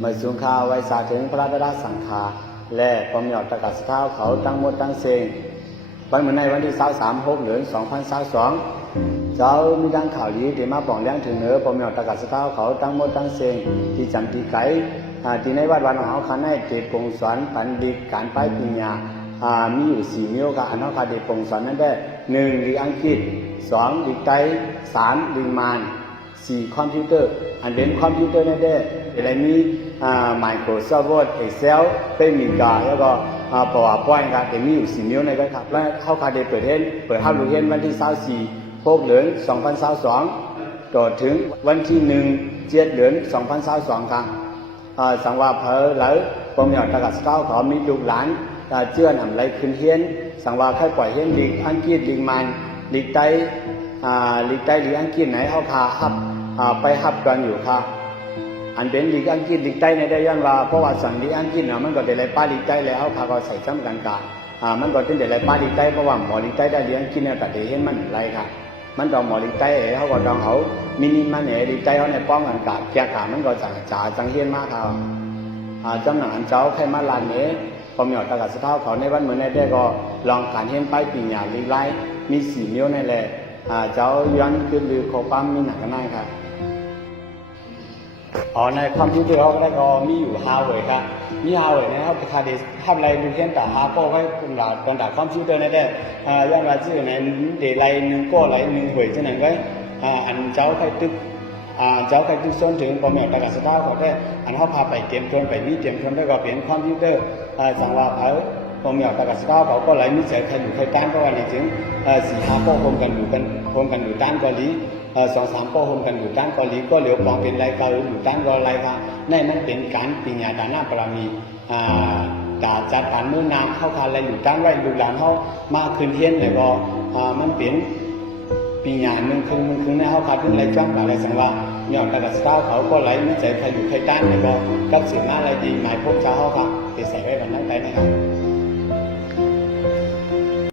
ไม่สูงค่าไว้สาถึงพระดาชสังฆาและความหยอดตะกัดสเท้าเขาตั้งหมดตั้งเซงวันเหมือนในวันที่23 6เดือน2022เจ้ามีดังข่าวดีที่มาป่องเลี้ยงถึงเนื้อความหยอดตะกัดสเท้าเขาตั้งหมดตั้งเซงที่จำที่ไก่ที่ในวัดวันของเขาคันให้เจ็ดปงสอนปันดิการป้ายปิญญามีอยู่สี่มิโอกาอันเขาคาเดปงสอนนั้นได้หนึ่งดีอังกฤษสองดีไตสามดีมัน เป็นคอมพิวเตอร์นั่นได้อะไรมีอ่า Microsoft Word Excel เป็นมีกาแล้วก็อ่า PowerPoint ครับแต่มีอยู่สี่นิ้วในนั้นครับและเข้าคาเดเปิดเห็นเปิดห้าลูกเห็นวันที่24 6เดือน2022ต่อถึงวันที่1 7เจ็ดือน2022ครับอ่าสังว่าเพอหลายกรมหยอดตะกัดสเก้าขอมีลูกหลานเจื้อนอำไรขึ้นเฮียน สังว่าค่อยปล่อยเฮียนลีกอังกฤษลีกมันลีกไต อ่าลีกไตลีกอังกฤษไหนเอาพาฮับอ่าไปฮับกันอยู่ครับอันเป็นลีกอังกฤษลีกใต้ในได้ย้อนว่าเพราะว่าสั่งลีกอังกฤษเนาะมันก็ได้ไรป้าลีกใต้แล้วเขาพาก็ใส่ซ้ำกันกะอ่ามันก็ถึงได้ไรป้าลีกใต้เพราะว่าหมอลีกใต้ได้ลีกอังกฤษเนี่ยแต่เดี๋ยวเห็นมันไรครับมันต้องหมอลีกใต้เอ๋เขาก็ต้องเขามินิมันเอ๋ลีกใต้เขาในป้องกันกะแก่กะมันก็จะจ่าจังเฮียนมากครับอ่าจำหนังเจ้าใครมาลานเอ๋พอมีออกตะกัดสะเท้าเขาในวันเหมือนในได้ก็ลองการเห็นป้ายปีญญาลีกไลมีสี่นิ้วในแหละ อ่าเจ้าย้อนขึ้นหรือโคปั๊มมีหนักกันได้ครับอ๋อในคอมพิวเตอร์เขาก็ได้ก็มีอยู่ฮาร์ดแวร์ครับมีฮาร์ดแวร์นะครับคาดสทำอะไรดูเทียนแต่ฮาร์ดก็ไว้คุณดาตอนดาคอมพิวเตอร์นั่นได้อ่าย้อนว่าชื่อในเดไลนึงก็ไลนึงหวยจังนั้นก็อ่าอันเจ้าใครตึกอ่าเจ้าใครตึกส้นถึงประมาณตะกัสตาก็ได้อันเขาพาไปเตรียมทนไปนี่เตรียมทนได้ก็เปลี่ยนคอมพิวเตอร์อ่าสังว่าเผา ผมอยากตะกัสตาเขาก็ไหลมีเสียใครอยู่ใครต้านก็ว่าในถึงสี่ห้าก็คมกันอยู่กันโคมกันอยู่ต้านเกาหลีสองสามก็โฮมกันอยู่ด้านเกาหลีก็เหลียวปองเป็นไรเกาหลีอยู่ด้านก็ไรค่ะนั่นมันเป็นการปิญญาดานาปรามีอ่าดาจัดการเมื่อนามเข้าคานอะไรอยู่ด้านไว้ดูหลานเขามาคืนเทียนแล้วก็มันเป็นปิญญาหนึ่งคืนหนึ่งคืนในเขาคาเป็นไรจ้างอะไรสังว่าย้อนตะกัสตาเขาก็ไหลไม่ใจใครอยู่ใครด้านแล้วก็กับสิ่งนั้นอะไรดีหมายพบเจ้าเขาค่ะติดใส่ไว้วันนั้นไปนะครับ